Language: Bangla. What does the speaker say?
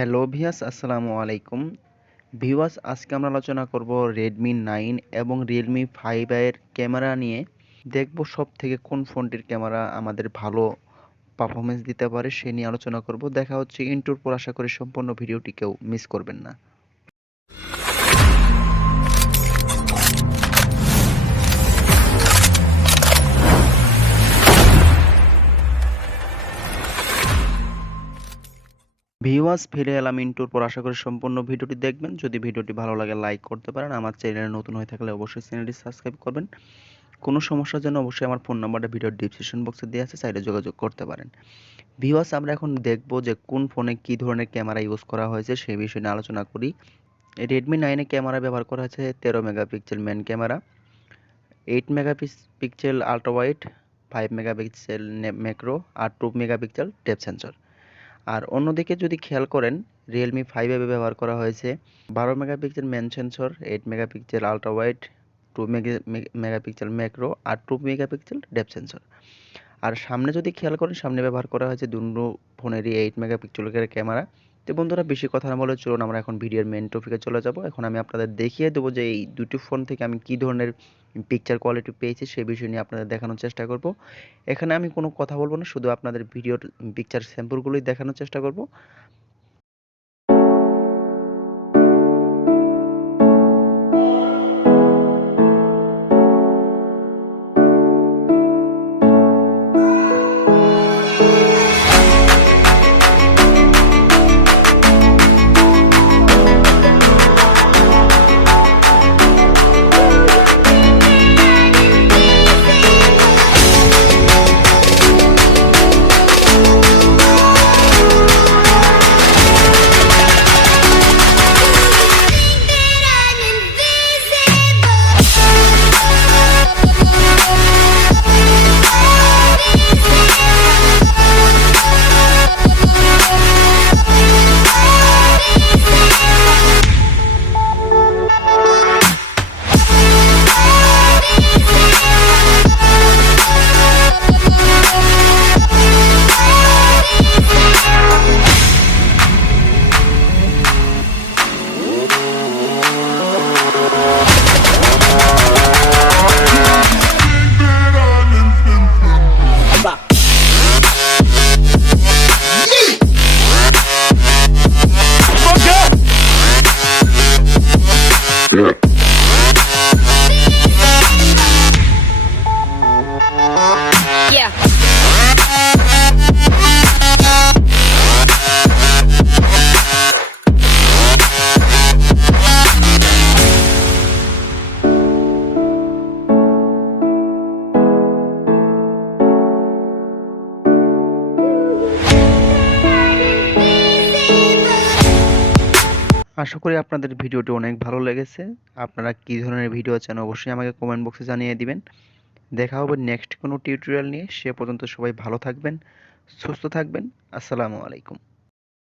হ্যালো ভিউয়ার্স, আসসালামু আলাইকুম। ভিউয়ার্স, আজকে আমরা আলোচনা করব Redmi 9 এবং Realme 5 এর ক্যামেরা নিয়ে। দেখব সবথেকে কোন ফোনটির ক্যামেরা আমাদের ভালো পারফরম্যান্স দিতে পারে সে নিয়ে আলোচনা করব। দেখা হচ্ছে ইন্ট্রোর পর, আশা করি সম্পূর্ণ ভিডিওটি কেউ মিস করবেন না। ভিউয়ার্স, ফিরে এলাম ইন্ট্রোর পর, আশা করি সম্পূর্ণ ভিডিওটি দেখবেন। যদি ভিডিওটি ভালো লাগে লাইক করতে পারেন। আমার চ্যানেলে নতুন হয়ে থাকলে অবশ্যই চ্যানেলটি সাবস্ক্রাইব করবেন। কোনো সমস্যার জন্য অবশ্যই আমার ফোন নাম্বারটা ভিডিওর ডিসক্রিপশন বক্সে দেওয়া আছে, সাইডে যোগাযোগ করতে পারেন। ভিউয়ার্স, আমরা এখন দেখব যে কোন ফোনে কী ধরনের ক্যামেরা ইউজ করা হয়েছে সেই বিষয় নিয়ে আলোচনা করি। রেডমি 9 ক্যামেরা ব্যবহার করা হয়েছে 13 megapixel main camera, 8 megapixel ultra wide, 5 megapixel macro আর 2 মেগাপিক্সেল ডেপথ সেন্সর। আর অন্যদিকে যদি খেয়াল করেন, রিয়েলমি 5 ব্যবহার করা হয়েছে 12 megapixel main sensor, 8 megapixel ultra wide, 2 megapixel macro আর 2 মেগাপিক্সেল ডেপথ সেন্সর। আর সামনে যদি খেয়াল করেন, সামনে ব্যবহার করা হয়েছে দুটো ফোনেরই 8 মেগাপিক্সেলের ক্যামেরা। তো বন্ধুরা, বেশি কথা না বলে চলুন আমরা এখন ভিডিওর মেন টপিকে চলে যাব। এখন আমি আপনাদের দেখিয়ে দেবো যে এই দুটি ফোন থেকে আমি কী ধরনের পিকচার কোয়ালিটি পেয়েছি সেই বিষয় নিয়ে আপনাদের দেখানোর চেষ্টা করব। এখানে আমি কোনো কথা বলবো না, শুধু আপনাদের ভিডিওর পিকচার স্যাম্পলগুলোই দেখানোর চেষ্টা করব। Yeah. আশা করি আপনাদের ভিডিওটি অনেক ভালো লেগেছে। আপনারা কী ধরনের ভিডিও চান অবশ্যই আমাকে কমেন্ট বক্সে জানিয়ে দিবেন। দেখা হবে নেক্সট কোনো টিউটোরিয়াল নিয়ে। সে পর্যন্ত সবাই ভালো থাকবেন, সুস্থ থাকবেন। আসসালামু আলাইকুম।